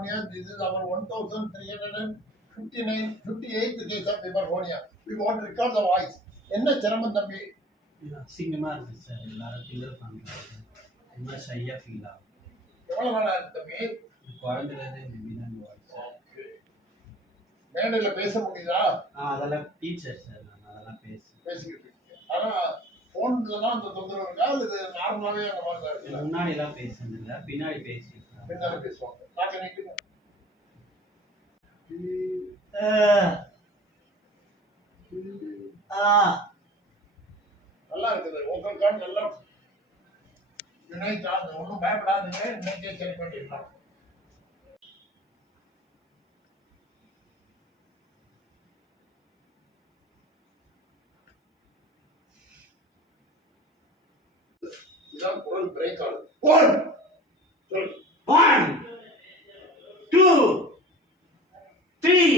pneumonia. This is our 1358th case of pneumonia. We want to record the voice. என்ன சிரமம் தம்பி? அசிங்கமா இருக்கு சார். எல்லாரும் கிண்டல் பண்றாங்க. ரொம்ப ஷையா ஃபீல் ஆகும். எவ்வளவு நாளா இருக்கு தம்பி? குழந்தையிலேருந்து இந்த மீதான் வாய்ஸ். மேடையில பேச முடியுதா? அதெல்லாம் டீச்சர் சார், நான் அதெல்லாம் பேசிக்கிட்டு இருக்கேன். ஆனா போன்லதான் அந்த தொந்தரவு இருக்கா? இது நார்மலாவே அந்த மாதிரி தான் இருக்கு. முன்னாடி எல்லாம் பேசுறது இல்ல, பின்னாடி பேசிருக்கேன். பின்னாடி பேசுவாங்க. நாக்க நீட்டுங்க. நல்லா இருக்குது. உங்களுக்கான நல்லா யுனைட் ஆகுது. ஒன்றும் பயப்படாதீங்க. இன்னைக்கே சரி பண்ணிடலாம். இதான் குரல் பிரேக் ஆகுது. 1 2 3